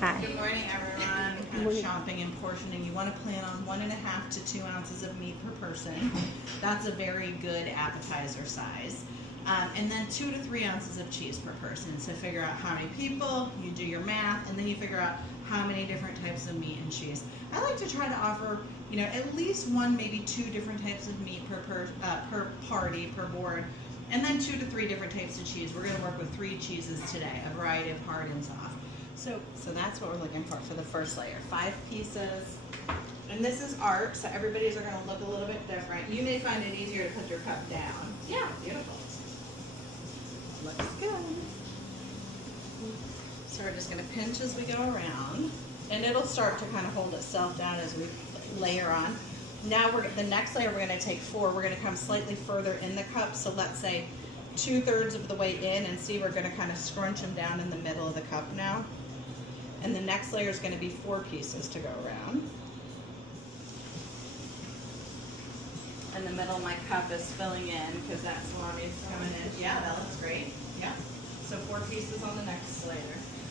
Hi. Good morning, everyone. Kind of shopping and portioning. You want to plan on 1.5 to 2 ounces of meat per person. That's a very good appetizer size. And then 2 to 3 ounces of cheese per person. So figure out how many people, you do your math, and then you figure out how many different types of meat and cheese. I like to try to offer, at least 1, maybe 2 different types of meat per party, per board. And then 2 to 3 different types of cheese. We're going to work with 3 cheeses today, a variety of hard and soft. So that's what we're looking for the first layer. 5 pieces. And this is art, so everybody's are going to look a little bit different. You may find it easier to put your cup down. Yeah, beautiful. Looks good. So we're just going to pinch as we go around. And it'll start to kind of hold itself down as we layer on. Now the next layer we're going to take 4. We're going to come slightly further in the cup. So let's say 2/3 of the way in, and see we're going to kind of scrunch them down in the middle of the cup now. And the next layer is going to be 4 pieces to go around. And the middle of my cup is filling in because that salami is coming in. Yeah, that looks great. Yeah. So 4 pieces on the next layer.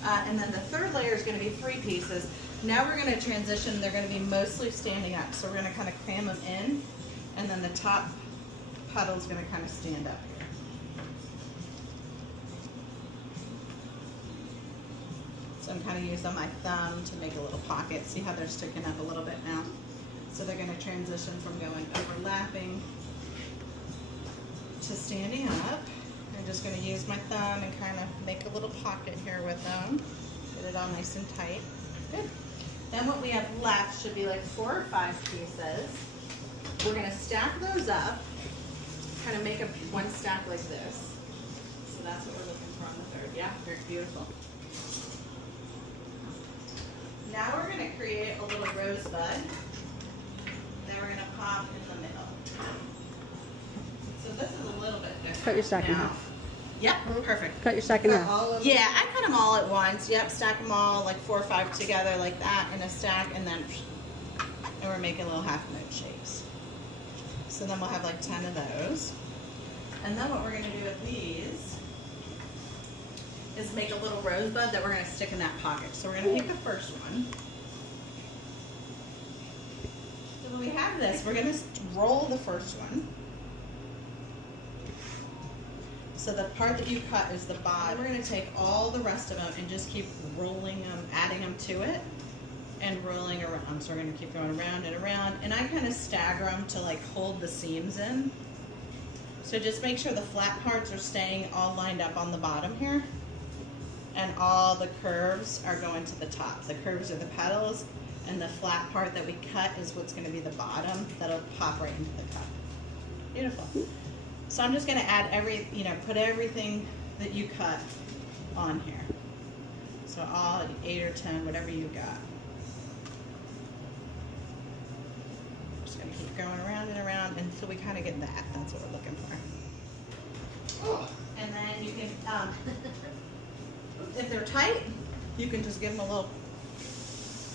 And then the third layer is going to be 3 pieces. Now we're going to transition. They're going to be mostly standing up. So we're going to kind of cram them in. And then the top puddle is going to kind of stand up here. So I'm kind of using my thumb to make a little pocket. See how they're sticking up a little bit now? So they're going to transition from going overlapping to standing up. I'm just going to use my thumb and kind of make a little pocket here with them. Get it all nice and tight. Good. Then what we have left should be like 4 or 5 pieces. We're going to stack those up, kind of make one stack like this. So that's what we're looking for on the third. Yeah, very beautiful. Now we're going to create a little rosebud that we're going to pop in the middle. So this is a little bit different. Cut your stack in half. Yep, perfect. Cut your stack in half. Yeah, I cut them all at once. Yep, stack them all like 4 or 5 together like that in a stack, and we're making little half moon shapes. So then we'll have like 10 of those. And then what we're going to do with these is make a little rosebud that we're going to stick in that pocket. So we're going to pick the first one. So when we have this, we're going to roll the first one. So the part that you cut is the bottom. We're going to take all the rest of them and just keep rolling them, adding them to it, and rolling around. So we're going to keep going around and around. And I kind of stagger them to like hold the seams in. So just make sure the flat parts are staying all lined up on the bottom here. And all the curves are going to the top. The curves are the petals, and the flat part that we cut is what's going to be the bottom that'll pop right into the cup. Beautiful. So I'm just going to add put everything that you cut on here. So all 8 or 10, whatever you got. Just going to keep going around and around until we kind of get that. That's what we're looking for. And then you can, if they're tight, you can just give them a little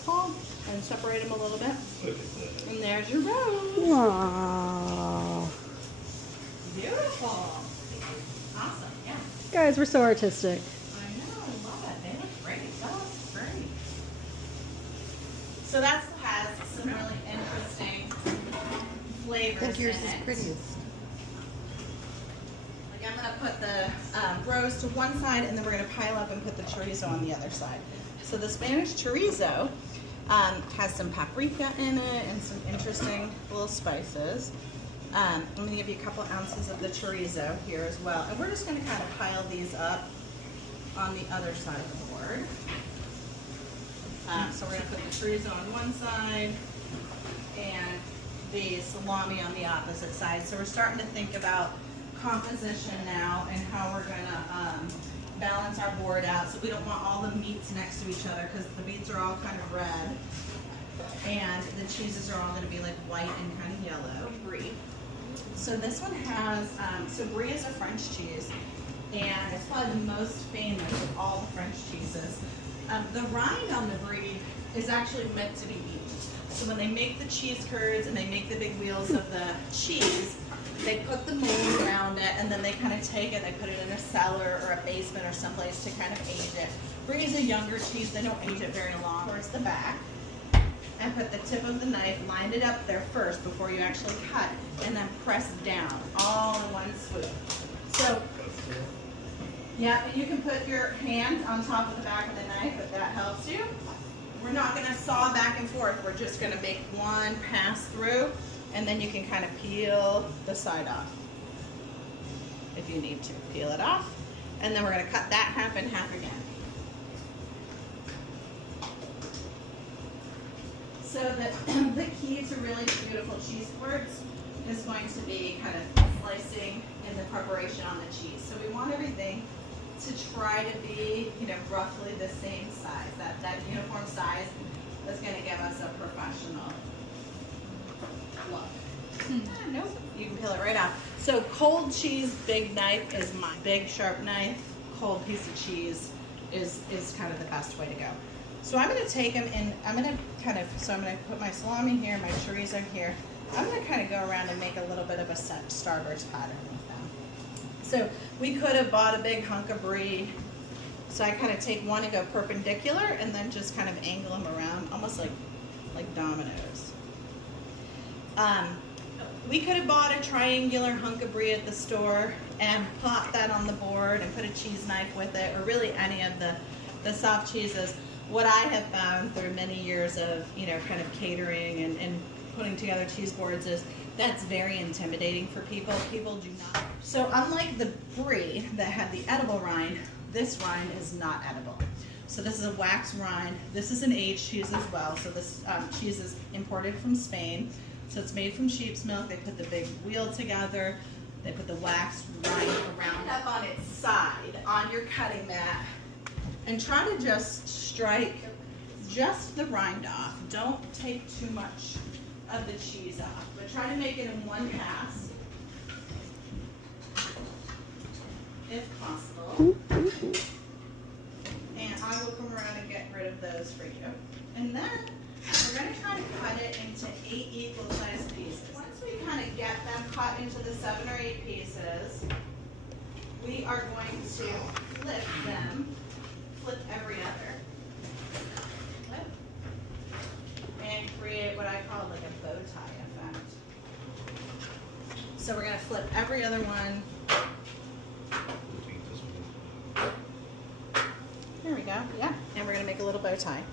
pull and separate them a little bit. Look at that. And there's your rose. Aww. Beautiful. Awesome, yeah. Guys, we're so artistic. I know, I love it. They look great. That looks great. So that has some really interesting flavors. I think yours in is it. prettiest. Like I'm going to put the rose to one side, and then we're going to pile up and put the chorizo on the other side. So the Spanish chorizo has some paprika in it and some interesting little spices. I'm going to give you a couple ounces of the chorizo here as well. And we're just going to kind of pile these up on the other side of the board. So we're going to put the chorizo on one side and the salami on the opposite side. So we're starting to think about composition now and how we're going to balance our board out. So we don't want all the meats next to each other because the meats are all kind of red. And the cheeses are all going to be like white and kind of yellow. Brie. So this one has, so Brie is a French cheese, and it's probably the most famous of all the French cheeses. The rind on the Brie is actually meant to be eaten. So when they make the cheese curds and they make the big wheels of the cheese, they put the mold around it, and then they kind of take it, they put it in a cellar or a basement or someplace to kind of age it. Bring a younger cheese, they don't age it very long, towards the back. And put the tip of the knife, line it up there first before you actually cut, and then press down, all in one swoop. So, yeah, and you can put your hand on top of the back of the knife if that helps you. We're not gonna saw back and forth, we're just gonna make one pass through, and then you can kind of peel the side off. If you need to, peel it off. And then we're gonna cut that half in half again. So the key to really beautiful cheese boards is going to be kind of slicing in the preparation on the cheese. So we want everything to try to be, you know, roughly the same size. That uniform size is going to give us a professional look. Nope, you can peel it right out. So cold cheese, big knife is my big sharp knife. Cold piece of cheese is kind of the best way to go. So I'm going to take them in, I'm going to put my salami here, my chorizo here. I'm going to kind of go around and make a little bit of a starburst pattern with them. So we could have bought a big hunk of brie. So I kind of take one and go perpendicular and then just kind of angle them around, almost like dominoes. We could have bought a triangular hunk of brie at the store and pop that on the board and put a cheese knife with it, or really any of the soft cheeses. What I have found through many years of, you know, kind of catering and putting together cheese boards is that's very intimidating for people. People do not. So unlike the brie that had the edible rind, this rind is not edible. So this is a wax rind. This is an aged cheese as well. So this cheese is imported from Spain. So it's made from sheep's milk. They put the big wheel together. They put the wax rind around up on its side on your cutting mat. And try to just strike just the rind off. Don't take too much of the cheese off, but try to make it in one pass, if possible. And I will come around and get rid of those for you. And then we're going to try to cut it into 8 equal sized pieces. Once we kind of get them cut into the 7 or 8 pieces, we are going to flip them. Flip every other. Flip. And create what I call like a bow tie effect. So we're going to flip every other one. There we go. Yeah. And we're going to make a little bow tie.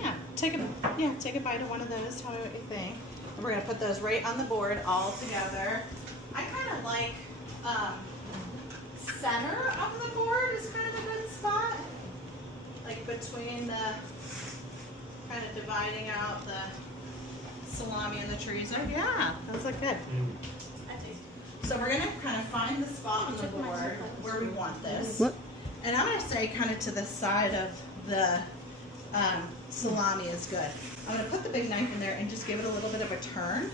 Yeah. Take a bite of one of those. Tell me what you think. And we're going to put those right on the board all together. I kind of like center of the board is kind of a good spot, like between the kind of dividing out the salami and the chorizo. Yeah, those look good. So we're gonna kind of find the spot on the board where we want this, and I'm gonna say kind of to the side of the salami is good. I'm gonna put the big knife in there and just give it a little bit of a turn,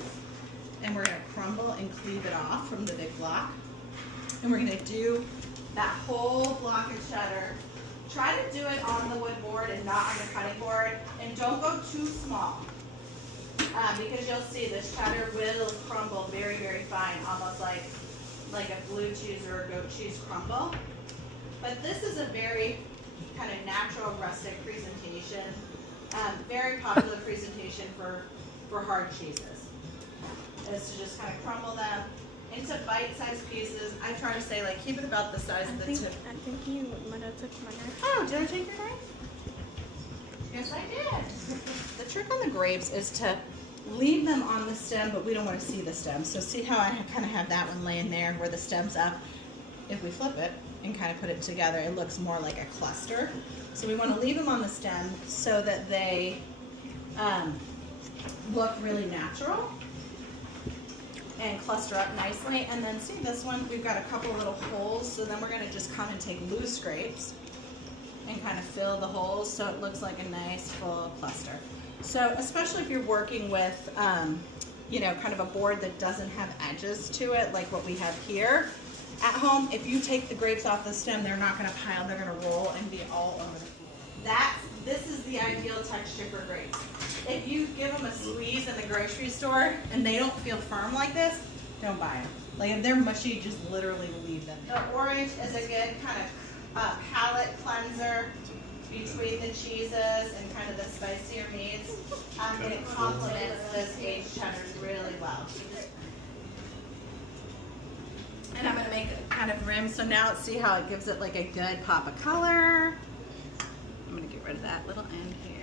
and we're gonna crumble and cleave it off from the big block. And we're going to do that whole block of cheddar. Try to do it on the wood board and not on the cutting board. And don't go too small. Because you'll see this cheddar will crumble very, very fine, almost like a blue cheese or a goat cheese crumble. But this is a very kind of natural rustic presentation. Very popular presentation for hard cheeses. Is to just kind of crumble them into bite-sized pieces. I try to say, like, keep it about the size of the tip. I think you might have took my knife. Oh, did I take your knife? Yes, I did. The trick on the grapes is to leave them on the stem, but we don't want to see the stem. So see how I kind of have that one laying there where the stem's up? If we flip it and kind of put it together, it looks more like a cluster. So we want to leave them on the stem so that they look really natural and cluster up nicely. And then see this one, we've got a couple little holes, so then we're going to just come and take loose grapes and kind of fill the holes so it looks like a nice full cluster. So especially if you're working with you know, kind of a board that doesn't have edges to it like what we have here at home, if you take the grapes off the stem, they're not going to pile, they're going to roll and be all over the floor. This is the ideal texture for grapes. If you give them a squeeze in the grocery store and they don't feel firm like this, Don't buy them. Like if they're mushy, just literally leave them. The orange is a good kind of palate cleanser between the cheeses and kind of the spicier meats. And it complements those aged cheddars really well. And I'm gonna make a kind of rim, so now see how it gives it like a good pop of color. I'm gonna get rid of that little end here.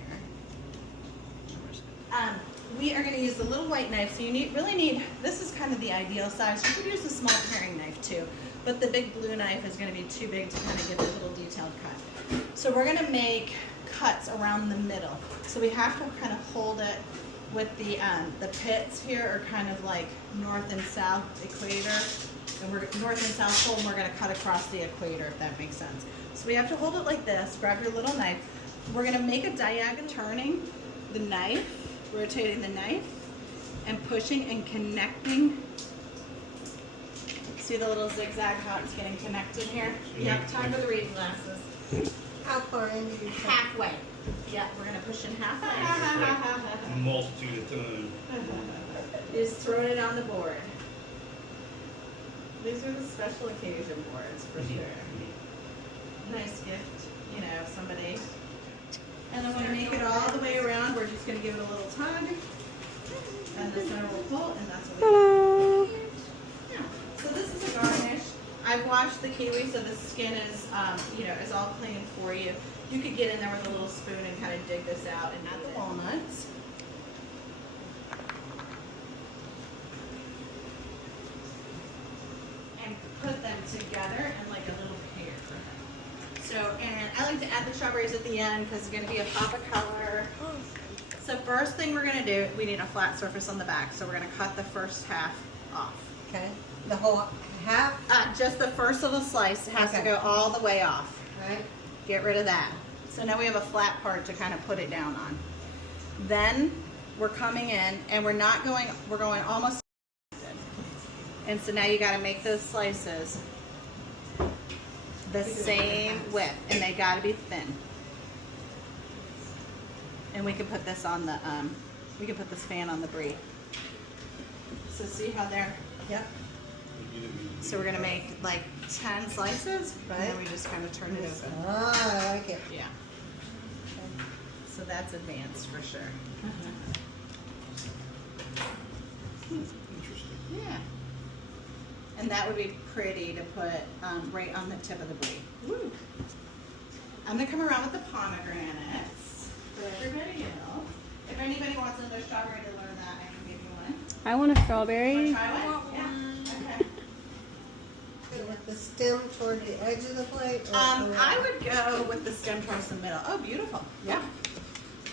We are gonna use the little white knife, so you really need, this is kind of the ideal size. You could use a small paring knife too, but the big blue knife is gonna be too big to kind of get the little detailed cut. So we're gonna make cuts around the middle. So we have to kind of hold it with the pits here are kind of like north and south equator. And we're north and south pole, and we're gonna cut across the equator, if that makes sense. So we have to hold it like this, grab your little knife. We're gonna make a diagonal, turning the knife, rotating the knife, and pushing and connecting. See the little zigzag, how it's getting connected here? Yep, time for the reading glasses. How far in do you think? Halfway. Yeah, we're gonna push in halfway. A multitude of times. Just throwing it on the board. These are the special occasion boards for sure. Nice gift, you know, somebody. And I'm going to make it all the way around. We're just going to give it a little tug. And the center will pull, and that's what we do. Yeah. So this is a garnish. I've washed the kiwi so the skin is, you know, is all clean for you. You could get in there with a little spoon and kind of dig this out and add the walnuts. Put them together in like a little pair. So, and I like to add the strawberries at the end because it's going to be a pop of color. So first thing we're going to do, we need a flat surface on the back. So we're going to cut the first half off. Okay. The whole half? Just the first little slice has to go all the way off. Right. Get rid of that. So now we have a flat part to kind of put it down on. Then we're coming in and we're going almost. And so now you got to make those slices the same width, and they got to be thin. And we can put this on the, we can put this fan on the brie. So see how they're, yep. So we're gonna make like 10 slices, right? And then we just kind of turn it over. Ah, I like it. Yeah. So that's advanced for sure. Yeah. And that would be pretty to put right on the tip of the brie. Woo. I'm gonna come around with the pomegranates for everybody else. If anybody wants another strawberry to learn that, I can give you one. I want a Want strawberry. to try one? Yeah. Okay. With the stem toward the edge of the plate? Or I would go with the stem towards the middle. Oh, beautiful. Yeah.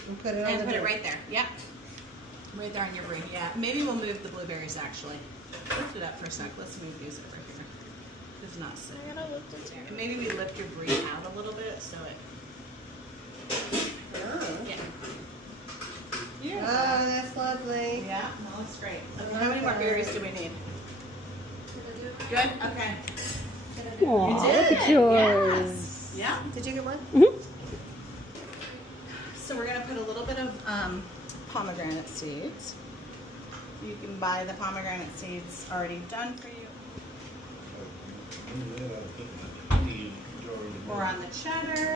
And put it on And the put it brie. right there. Yeah. Right there on your brie. Yeah. Maybe we'll move the blueberries actually. Lift it up for a sec. Let's move these over here. It's not sit. I gotta lift it And maybe we lift your brie out a little bit so it. Oh. Yeah. Oh, that's lovely. Yeah. That looks great. Okay, how many more berries do we need? Good. Okay. Aw, You did. look at yours. Yes. Yeah. Did you get one? Mhm. So we're gonna put a little bit of pomegranate seeds. You can buy the pomegranate seeds already done for you, or on the cheddar.